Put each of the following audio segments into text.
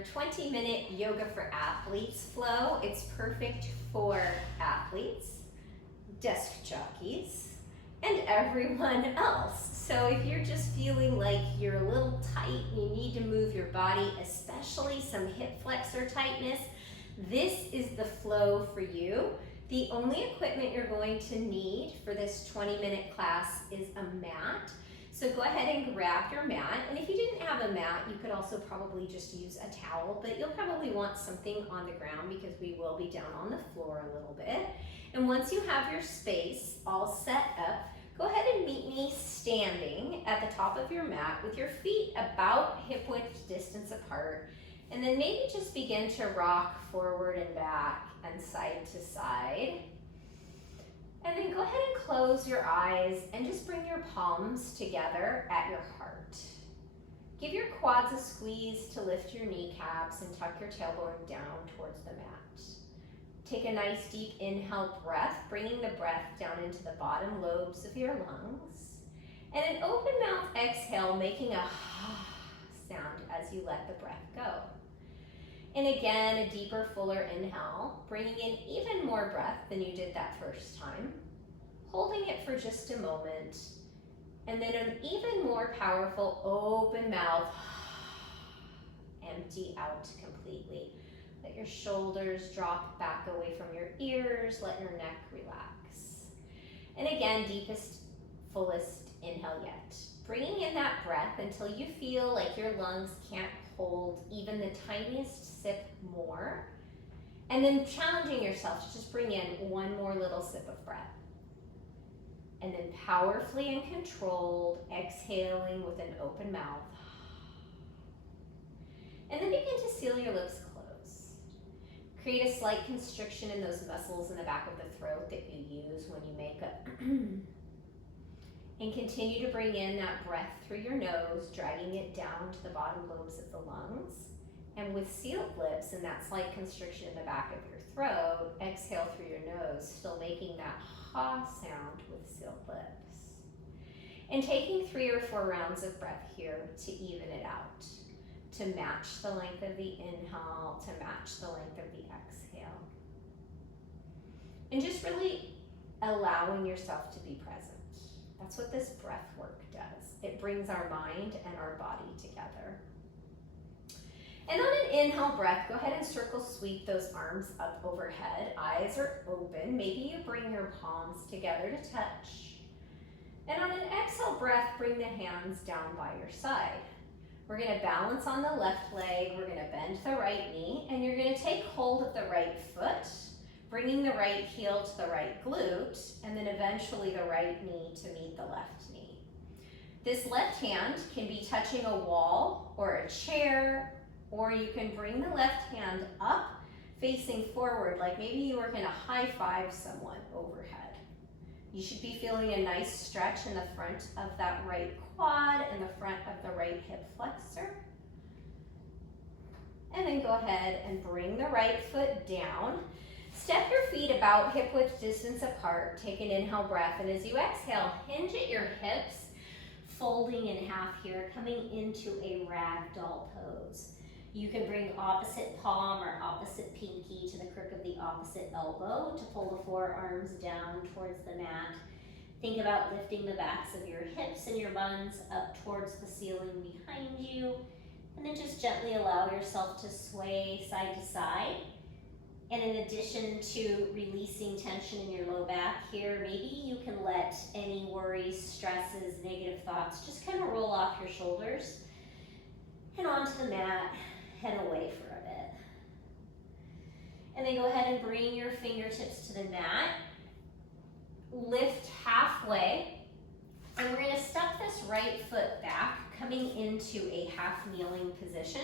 your 20-minute yoga for athletes flow. It's perfect for athletes, desk jockeys, and everyone else. So if you're just feeling like you're a little tight, you need to move your body, especially some hip flexor tightness, this is the flow for you. The only equipment you're going to need for this 20-minute class is a mat. So go ahead and grab your mat, and if you didn't have a mat, you could also probably just use a towel, but you'll probably want something on the ground because we will be down on the floor a little bit. And once you have your space all set up, go ahead and meet me standing at the top of your mat with your feet about hip width distance apart, and then maybe just begin to rock forward and back and side to side. And then go ahead and close your eyes and just bring your palms together at your heart. Give your quads a squeeze to lift your kneecaps and tuck your tailbone down towards the mat. Take a nice deep inhale breath, bringing the breath down into the bottom lobes of your lungs. And an open mouth exhale, making a sound as you let the breath go. And again, a deeper, fuller inhale, bringing in even more breath than you did that first time, holding it for just a moment, and then an even more powerful open mouth, empty out completely. Let your shoulders drop back away from your ears, let your neck relax. And again, deepest, fullest inhale yet. Bringing in that breath until you feel like your lungs can't hold even the tiniest sip more. And then challenging yourself to just bring in one more little sip of breath. And then powerfully and controlled, exhaling with an open mouth. And then begin to seal your lips closed. Create a slight constriction in those muscles in the back of the throat that you use when you make a and continue to bring in that breath through your nose, dragging it down to the bottom lobes of the lungs. And with sealed lips and that slight constriction in the back of your throat, exhale through your nose, still making that ha sound with sealed lips. And taking 3 or 4 rounds of breath here to even it out, to match the length of the inhale, to match the length of the exhale. And just really allowing yourself to be present. That's what this breath work does. It brings our mind and our body together. And on an inhale breath, go ahead and circle sweep those arms up overhead. Eyes are open. Maybe you bring your palms together to touch. And on an exhale breath, bring the hands down by your side. We're going to balance on the left leg. We're going to bend the right knee, and you're going to take hold of the right foot, bringing the right heel to the right glute, and then eventually the right knee to meet the left knee. This left hand can be touching a wall or a chair, or you can bring the left hand up, facing forward, like maybe you were gonna high five someone overhead. You should be feeling a nice stretch in the front of that right quad and the front of the right hip flexor. And then go ahead and bring the right foot down. Step your feet about hip width distance apart. Take an inhale breath, and as you exhale, hinge at your hips, folding in half here, coming into a ragdoll pose. You can bring opposite palm or opposite pinky to the crook of the opposite elbow to pull the forearms down towards the mat. Think about lifting the backs of your hips and your buns up towards the ceiling behind you, and then just gently allow yourself to sway side to side. And in addition to releasing tension in your low back here, maybe you can let any worries, stresses, negative thoughts just kind of roll off your shoulders and onto the mat, head away for a bit. And then go ahead and bring your fingertips to the mat. Lift halfway, and we're going to step this right foot back, coming into a half kneeling position.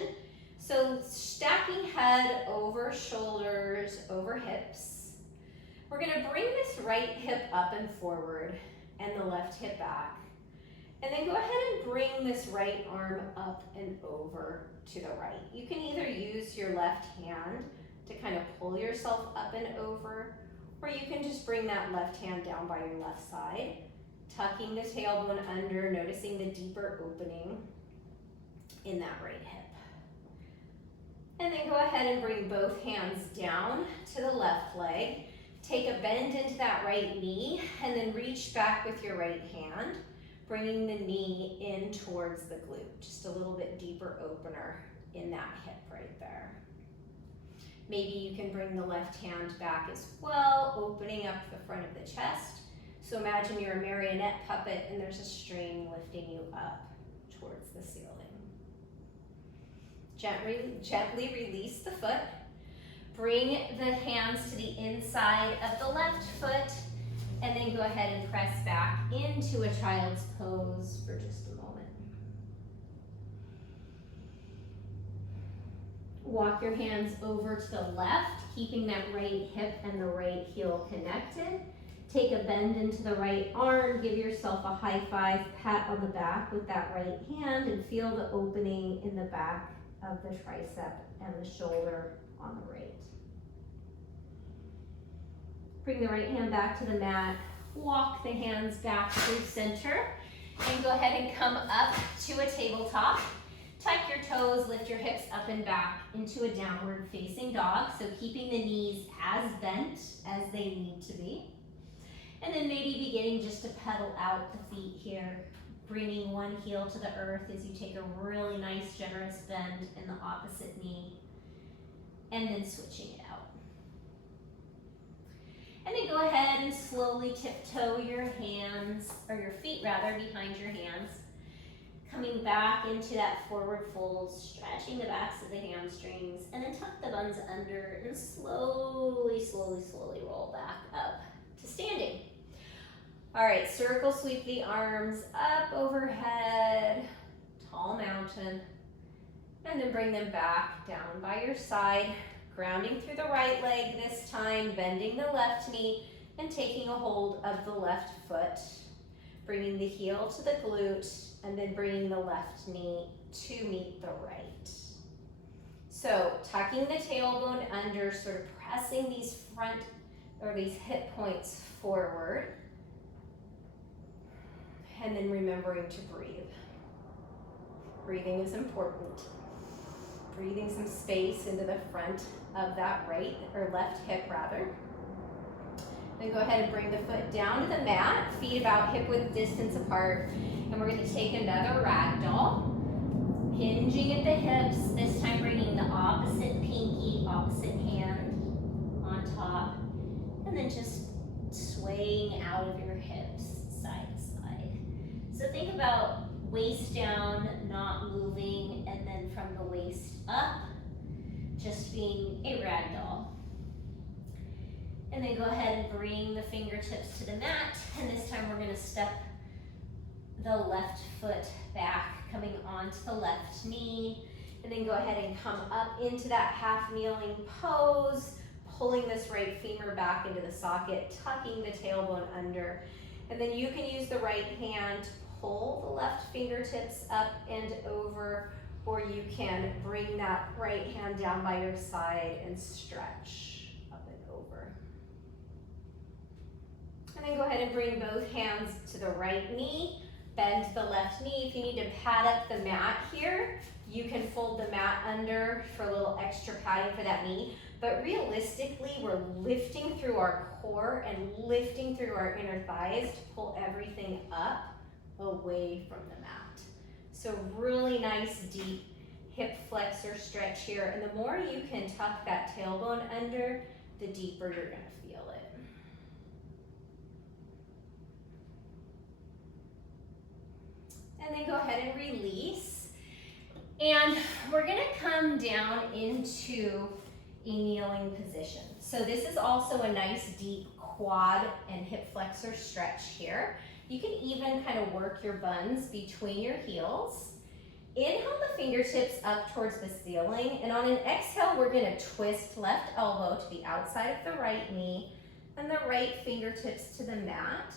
So stacking head over shoulders, over hips. We're going to bring this right hip up and forward and the left hip back. And then go ahead and bring this right arm up and over to the right. You can either use your left hand to kind of pull yourself up and over, or you can just bring that left hand down by your left side, tucking the tailbone under, noticing the deeper opening in that right hip. And then go ahead and bring both hands down to the left leg. Take a bend into that right knee and then reach back with your right hand, bringing the knee in towards the glute. Just a little bit deeper opener in that hip right there. Maybe you can bring the left hand back as well, opening up the front of the chest. So imagine you're a marionette puppet and there's a string lifting you up towards the ceiling. Gently release the foot. Bring the hands to the inside of the left foot and then go ahead and press back into a child's pose for just a moment. Walk your hands over to the left, keeping that right hip and the right heel connected. Take a bend into the right arm, give yourself a high five, pat on the back with that right hand, and feel the opening in the back of the tricep and the shoulder on the right. Bring the right hand back to the mat, walk the hands back through center, and go ahead and come up to a tabletop. Tuck your toes, lift your hips up and back into a downward facing dog, so keeping the knees as bent as they need to be. And then maybe beginning just to pedal out the feet here, bringing one heel to the earth as you take a really nice generous bend in the opposite knee, and then switching it out. And then go ahead and slowly tiptoe your hands, or your feet rather, behind your hands. Coming back into that forward fold, stretching the backs of the hamstrings, and then tuck the buns under and slowly roll back up to standing. All right, circle sweep the arms up overhead, tall mountain, and then bring them back down by your side, grounding through the right leg this time, bending the left knee, and taking a hold of the left foot, bringing the heel to the glute, and then bringing the left knee to meet the right. So tucking the tailbone under, sort of pressing these front or these hip points forward, and then remembering to breathe. Breathing is important. Breathing some space into the front of that right or left hip rather. Then go ahead and bring the foot down to the mat, feet about hip width distance apart, and we're going to take another ragdoll. Hinging at the hips, this time bringing the opposite pinky, opposite hand on top, and then just swaying out of your hips side to side. So think about waist down, not moving, and then from the waist up, just being a ragdoll. And then go ahead and bring the fingertips to the mat, and this time we're going to step the left foot back, coming onto the left knee, and then go ahead and come up into that half kneeling pose, pulling this right femur back into the socket, tucking the tailbone under, and then you can use the right hand to pull the left fingertips up and over, or you can bring that right hand down by your side and stretch up and over. And then go ahead and bring both hands to the right knee, bend the left knee. If you need to pad up the mat here, you can fold the mat under for a little extra padding for that knee. But realistically, we're lifting through our core and lifting through our inner thighs to pull everything up away from the mat. So really nice deep hip flexor stretch here. And the more you can tuck that tailbone under, the deeper you're going to feel it. And then go ahead and release. And we're going to come down into a kneeling position. So this is also a nice deep quad and hip flexor stretch here. You can even kind of work your buns between your heels. Inhale the fingertips up towards the ceiling, and on an exhale, we're going to twist left elbow to the outside of the right knee and the right fingertips to the mat.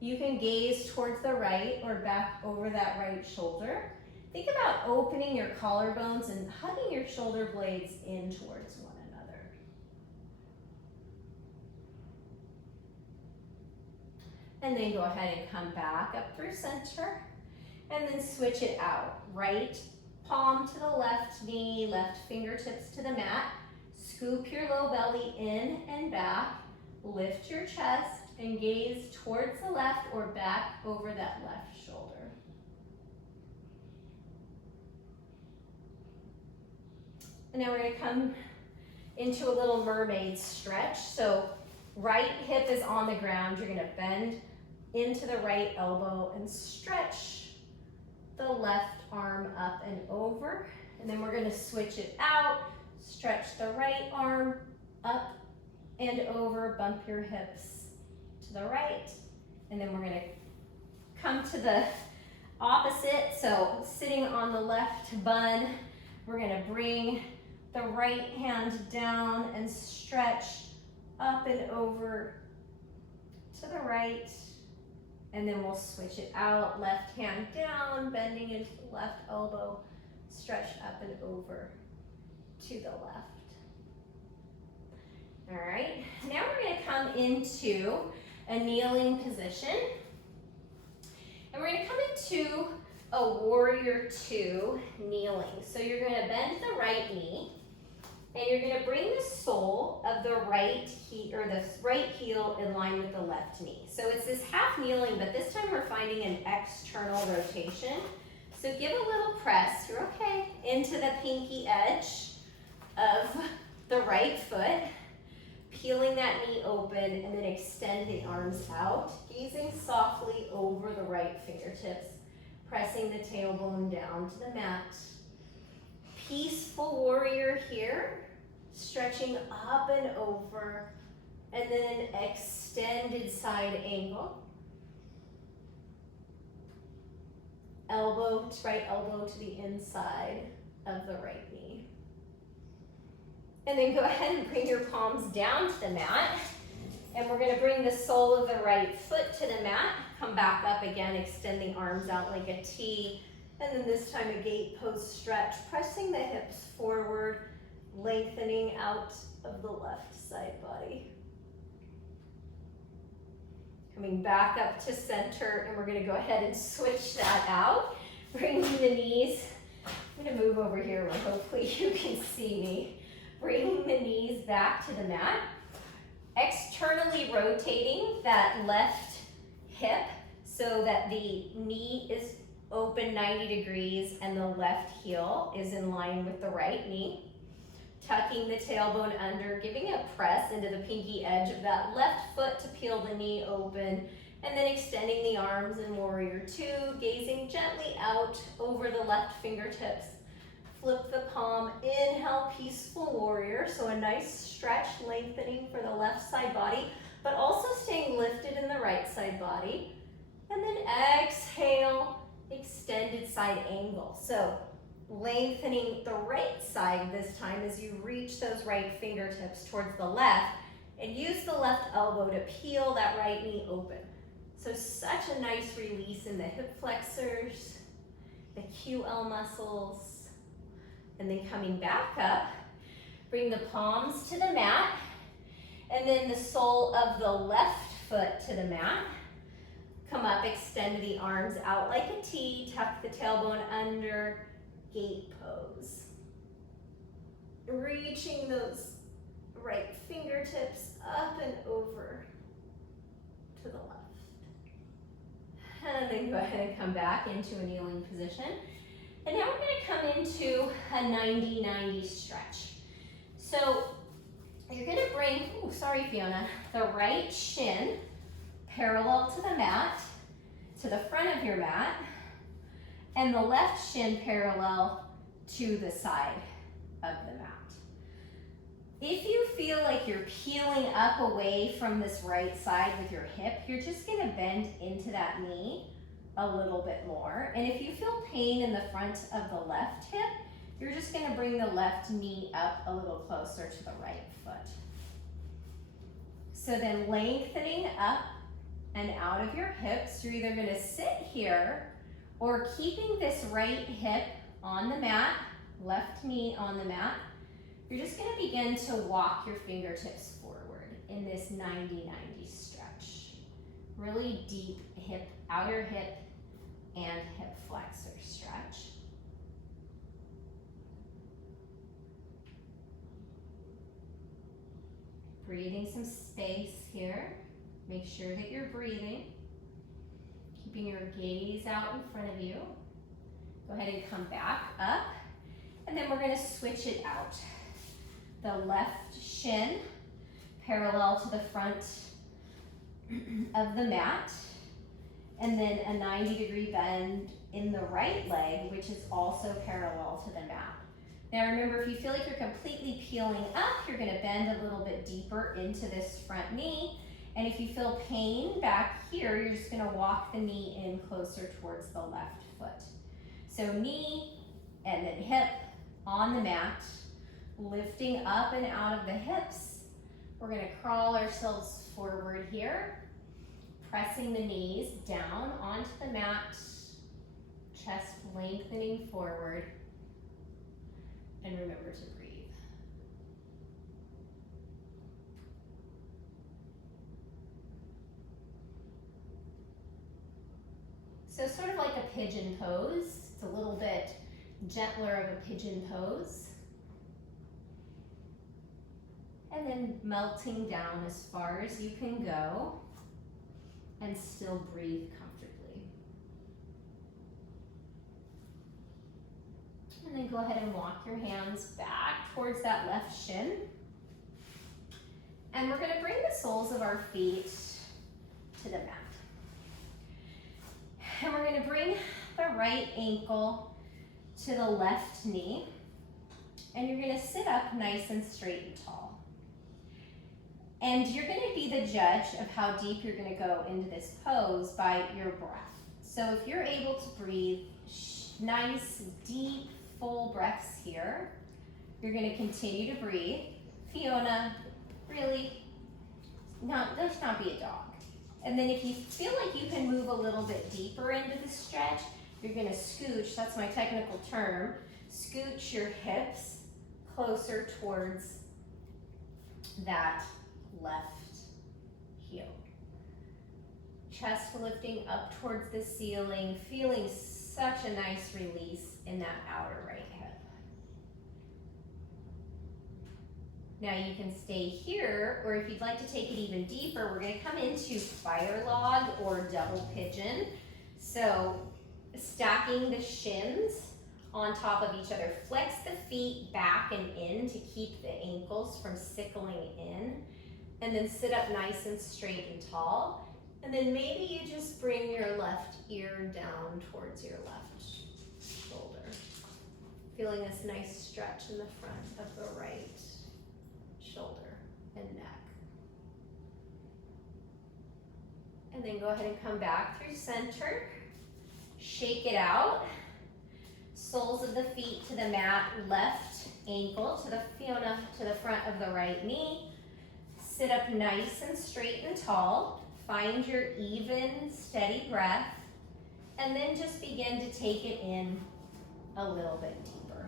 You can gaze towards the right or back over that right shoulder. Think about opening your collarbones and hugging your shoulder blades in towards one another. And then go ahead and come back up through center, and then switch it out. Right palm to the left knee, left fingertips to the mat. Scoop your low belly in and back. Lift your chest and gaze towards the left or back over that left shoulder. And now we're going to come into a little mermaid stretch. So right hip is on the ground. You're going to bend into the right elbow and stretch the left arm up and over. And then we're going to switch it out. Stretch the right arm up and over. Bump your hips to the right. And then we're going to come to the opposite. So sitting on the left bun, we're going to bring the right hand down and stretch up and over to the right. And then we'll switch it out. Left hand down, bending into the left elbow, stretch up and over to the left. All right, now we're going to come into a kneeling position. And we're going to come into a warrior two kneeling. So you're going to bend the right knee, and you're going to bring the sole of the right heel in line with the left knee. So it's this half kneeling, but this time we're finding an external rotation. So give a little press, you're okay, into the pinky edge of the right foot, peeling that knee open, and then extend the arms out, gazing softly over the right fingertips, pressing the tailbone down to the mat. Peaceful warrior here, stretching up and over, and then extended side angle. Right elbow to the inside of the right knee. And then go ahead and bring your palms down to the mat. And we're going to bring the sole of the right foot to the mat. Come back up again, extend the arms out like a T. And then this time a gate pose stretch, pressing the hips forward, lengthening out of the left side body. Coming back up to center, and we're going to go ahead and switch that out. Bringing the knees, I'm going to move over here where hopefully you can see me. Bringing the knees back to the mat. Externally rotating that left hip so that the knee is open 90 degrees and the left heel is in line with the right knee. Tucking the tailbone under, giving a press into the pinky edge of that left foot to peel the knee open, and then extending the arms in warrior two, gazing gently out over the left fingertips. Flip the palm, inhale, peaceful warrior. So a nice stretch, lengthening for the left side body, but also staying lifted in the right side body. And then exhale, extended side angle. So lengthening the right side this time as you reach those right fingertips towards the left, and use the left elbow to peel that right knee open. So such a nice release in the hip flexors, the QL muscles. And then coming back up, bring the palms to the mat, and then the sole of the left foot to the mat. Come up, extend the arms out like a T, tuck the tailbone under, gate pose. Reaching those right fingertips up and over to the left. And then go ahead and come back into a kneeling position. And now we're going to come into a 90-90 stretch. So you're going to bring, the right shin parallel to the mat, to the front of your mat, and the left shin parallel to the side of the mat. If you feel like you're peeling up away from this right side with your hip, you're just going to bend into that knee a little bit more. And if you feel pain in the front of the left hip, you're just going to bring the left knee up a little closer to the right foot. So then lengthening up and out of your hips, you're either going to sit here or keeping this right hip on the mat, left knee on the mat. You're just going to begin to walk your fingertips forward in this 90-90 stretch. Really deep hip, outer hip, and hip flexor stretch. creating some space here. Make sure that you're breathing, keeping your gaze out in front of you. Go ahead and come back up, and then we're gonna switch it out. The left shin parallel to the front of the mat, and then a 90-degree bend in the right leg, which is also parallel to the mat. Now remember, if you feel like you're completely peeling up, you're gonna bend a little bit deeper into this front knee. And if you feel pain back here, you're just gonna walk the knee in closer towards the left foot. So knee and then hip on the mat, lifting up and out of the hips. We're gonna crawl ourselves forward here, pressing the knees down onto the mat, chest lengthening forward, and remember to breathe. So sort of like a pigeon pose. It's a little bit gentler of a pigeon pose. And then melting down as far as you can go and still breathe comfortably. And then go ahead and walk your hands back towards that left shin. And we're gonna bring the soles of our feet to the mat. And we're gonna bring the right ankle to the left knee. And you're gonna sit up nice and straight and tall. And you're gonna be the judge of how deep you're gonna go into this pose by your breath. So if you're able to breathe nice, deep, full breaths here, you're gonna continue to breathe. Fiona, really, let's not be a dog. And then if you feel like you can move a little bit deeper into the stretch, you're gonna scooch, that's my technical term, scooch your hips closer towards that left heel. Chest lifting up towards the ceiling, feeling such a nice release in that outer right hip. Now you can stay here, or if you'd like to take it even deeper, we're gonna come into fire log or double pigeon. So stacking the shins on top of each other. Flex the feet back and in to keep the ankles from sickling in. And then sit up nice and straight and tall. And then maybe you just bring your left ear down towards your left shoulder. Feeling this nice stretch in the front of the right shoulder and neck. And then go ahead and come back through center. Shake it out. Soles of the feet to the mat, left ankle to the Fiona to the front of the right knee. Sit up nice and straight and tall. Find your even, steady breath. And then just begin to take it in a little bit deeper.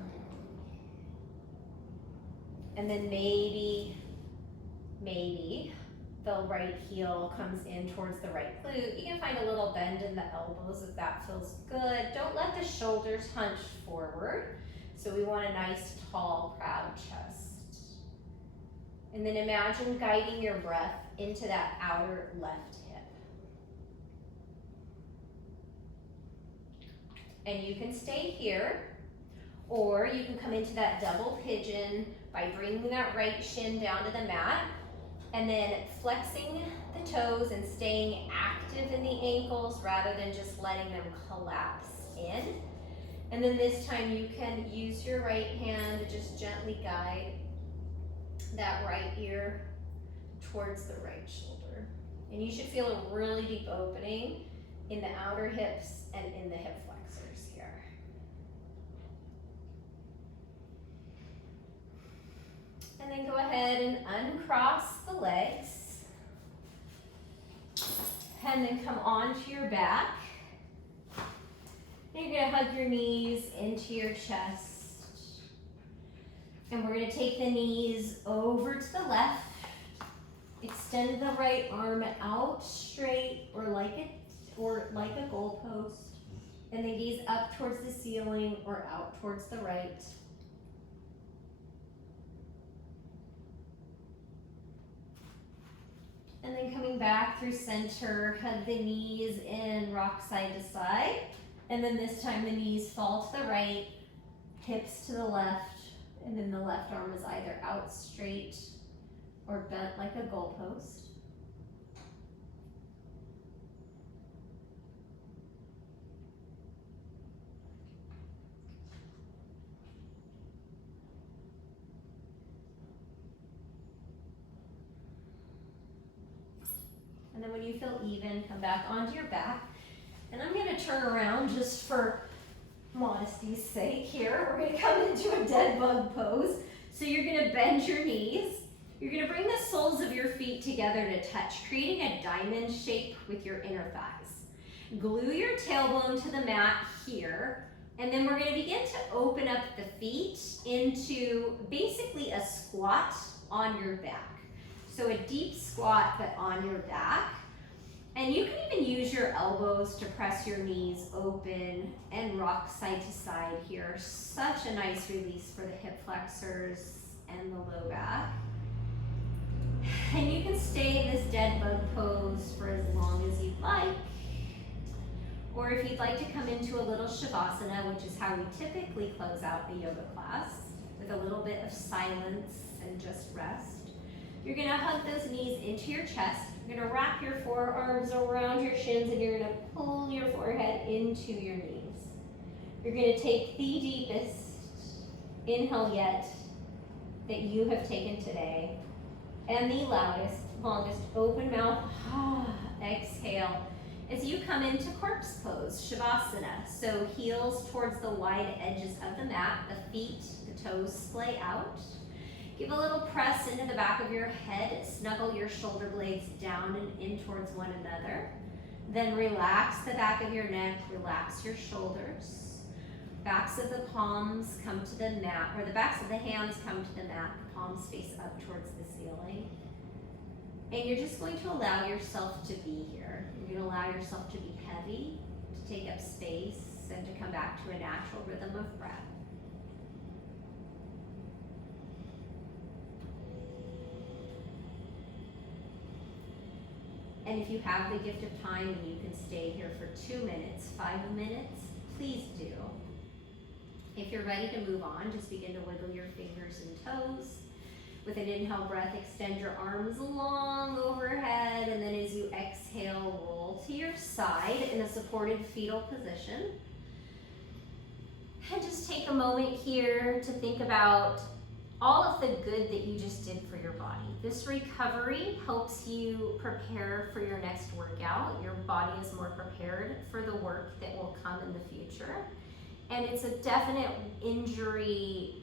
And then maybe the right heel comes in towards the right glute. You can find a little bend in the elbows if that feels good. Don't let the shoulders hunch forward. So we want a nice, tall, proud chest. And then imagine guiding your breath into that outer left hip. And you can stay here, or you can come into that double pigeon by bringing that right shin down to the mat, and then flexing the toes and staying active in the ankles rather than just letting them collapse in. And then this time you can use your right hand to just gently guide that right ear towards the right shoulder. And you should feel a really deep opening in the outer hips and in the hip flexors here. And then go ahead and uncross the legs. And then come onto your back. And you're gonna hug your knees into your chest. And we're gonna take the knees over to the left. Extend the right arm out straight or like a goalpost. And then gaze up towards the ceiling or out towards the right. And then coming back through center, hug the knees in, rock side to side. And then this time the knees fall to the right, hips to the left, and then the left arm is either out straight or bent like a goalpost. And then when you feel even, come back onto your back. And I'm gonna turn around just for modesty's sake here. We're gonna come into a dead bug pose. So you're gonna bend your knees. You're gonna bring the soles of your feet together to touch, creating a diamond shape with your inner thighs. Glue your tailbone to the mat here. And then we're gonna begin to open up the feet into basically a squat on your back. So a deep squat, but on your back. And you can even use your elbows to press your knees open and rock side to side here. Such a nice release for the hip flexors and the low back. And you can stay in this dead bug pose for as long as you'd like. Or if you'd like to come into a little Shavasana, which is how we typically close out the yoga class, with a little bit of silence and just rest. You're gonna hug those knees into your chest. You're gonna wrap your forearms around your shins and you're gonna pull your forehead into your knees. You're gonna take the deepest inhale yet that you have taken today and the loudest, longest open mouth exhale as you come into corpse pose, Shavasana. So heels towards the wide edges of the mat, the feet, the toes splay out. Give a little press into the back of your head, snuggle your shoulder blades down and in towards one another. Then relax the back of your neck, relax your shoulders. Backs of the palms come to the mat, or the backs of the hands come to the mat, the palms face up towards the ceiling. And you're just going to allow yourself to be here. You're going to allow yourself to be heavy, to take up space, and to come back to a natural rhythm of breath. And if you have the gift of time and you can stay here for 2 minutes, 5 minutes, please do. If you're ready to move on, just begin to wiggle your fingers and toes. With an inhale breath, extend your arms long overhead, and then as you exhale, roll to your side in a supported fetal position. And just take a moment here to think about all of the good that you just did for your body. This recovery helps you prepare for your next workout. Your body is more prepared for the work that will come in the future. And it's a definite injury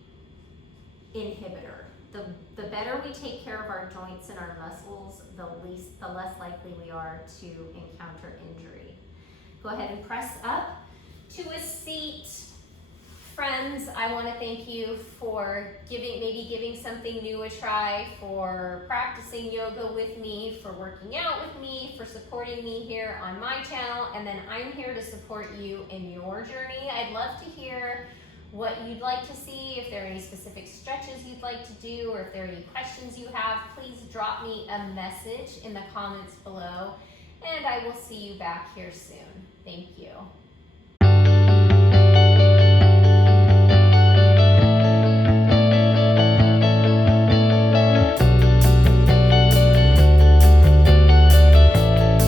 inhibitor. The better we take care of our joints and our muscles, the less likely we are to encounter injury. Go ahead and press up to a seat. Friends, I want to thank you for giving something new a try, for practicing yoga with me, for working out with me, for supporting me here on my channel, and then I'm here to support you in your journey. I'd love to hear what you'd like to see, if there are any specific stretches you'd like to do, or if there are any questions you have, please drop me a message in the comments below, and I will see you back here soon. Thank you.